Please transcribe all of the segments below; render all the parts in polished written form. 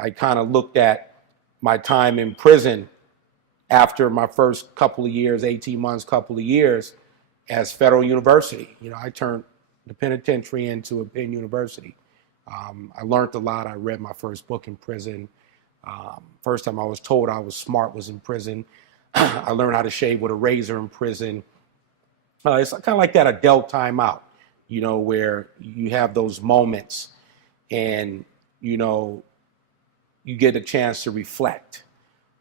I kind of looked at my time in prison after my first couple of years, 18 months, couple of years, as federal university. I turned the penitentiary into a Penn University. I learned a lot. I read my first book in prison. First time I was told I was smart was in prison. I learned how to shave with a razor in prison. It's kind of like that adult timeout, where you have those moments and, you get a chance to reflect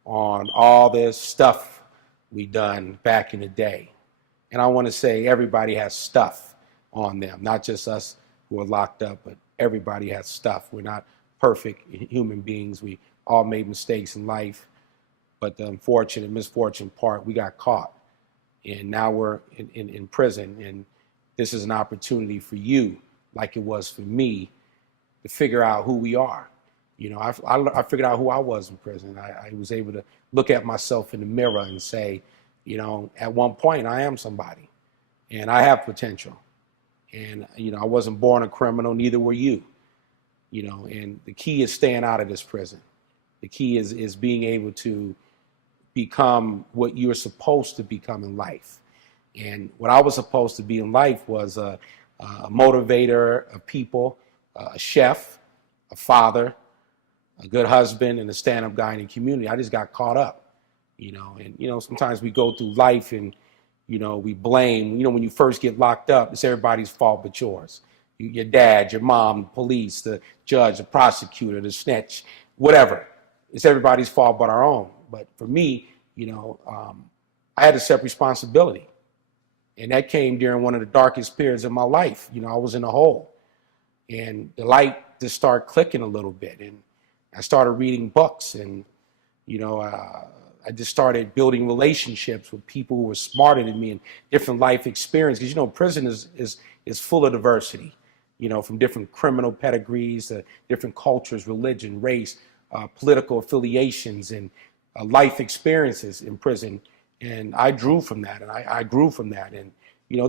on all this stuff we done back in the day. And I want to say everybody has stuff on them, not just us who are locked up, but everybody has stuff. We're not perfect human beings. We all made mistakes in life. But the unfortunate misfortune part, we got caught. And now we're in prison. And this is an opportunity for you, like it was for me, to figure out who we are. I figured out who I was in prison. I was able to look at myself in the mirror and say, at one point I am somebody and I have potential. And, I wasn't born a criminal, neither were you. And the key is staying out of this prison. The key is being able to become what you're supposed to become in life. And what I was supposed to be in life was a motivator of people, a chef, a father, a good husband, and a stand-up guy in the community. I just got caught up, and, sometimes we go through life and, we blame, when you first get locked up, it's everybody's fault but yours. Your dad, your mom, the police, the judge, the prosecutor, the snitch, whatever. It's everybody's fault but our own. But for me, I had to accept responsibility. And that came during one of the darkest periods of my life. I was in a hole. And the light just started clicking a little bit. And I started reading books, and, I just started building relationships with people who were smarter than me and different life experiences. Because, prison is full of diversity, from different criminal pedigrees to different cultures, religion, race, political affiliations, and life experiences in prison. And I drew from that, and I grew from that. And,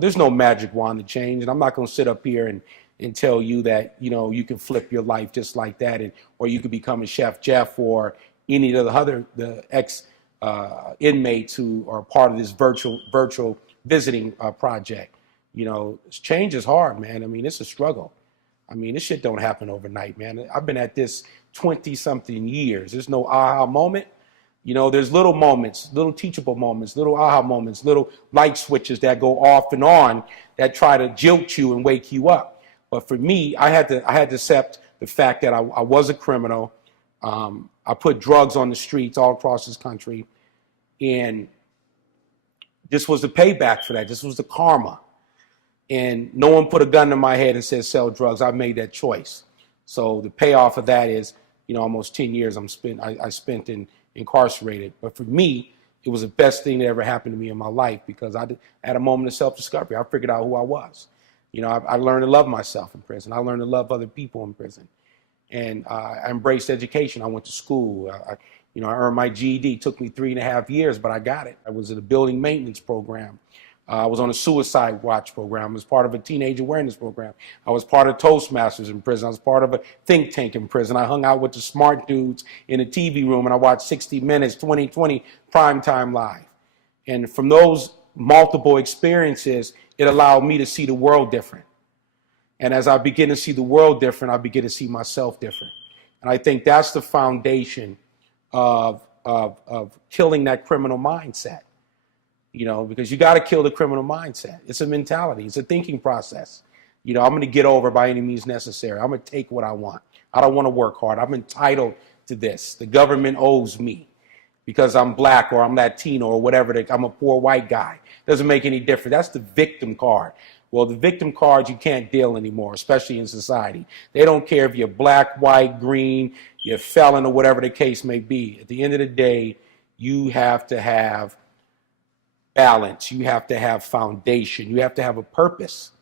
there's no magic wand to change. And I'm not going to sit up here and tell you that, you can flip your life just like that, or you could become a Chef Jeff or any of the ex inmates who are part of this virtual visiting project. Change is hard, man. I mean, it's a struggle. I mean, this shit don't happen overnight, man. I've been at this 20-something years. There's no aha moment. There's little moments, little teachable moments, little aha moments, little light switches that go off and on that try to jilt you and wake you up. But for me, I had to accept the fact that I was a criminal. I put drugs on the streets all across this country. And this was the payback for that. This was the karma. And no one put a gun to my head and said, sell drugs. I made that choice. So the payoff of that is, almost 10 years I spent incarcerated. But for me, it was the best thing that ever happened to me in my life, because I had a moment of self-discovery. I figured out who I was. I learned to love myself in prison. I learned to love other people in prison. And I embraced education. I went to school. I earned my GED. It took me 3.5 years, but I got it. I was in a building maintenance program. I was on a suicide watch program. I was part of a teenage awareness program. I was part of Toastmasters in prison. I was part of a think tank in prison. I hung out with the smart dudes in a TV room, and I watched 60 Minutes, 2020, Primetime Live. And from those multiple experiences, it allowed me to see the world different. And as I begin to see the world different, I begin to see myself different. And I think that's the foundation of killing that criminal mindset. Because you got to kill the criminal mindset. It's a mentality. It's a thinking process. I'm going to get over by any means necessary. I'm going to take what I want. I don't want to work hard. I'm entitled to this. The government owes me because I'm black or I'm Latino or whatever. I'm a poor white guy. Doesn't make any difference. That's the victim card. Well, the victim cards you can't deal anymore, especially in society. They don't care if you're black, white, green, you're a felon, or whatever the case may be. At the end of the day, you have to have balance. You have to have foundation. You have to have a purpose.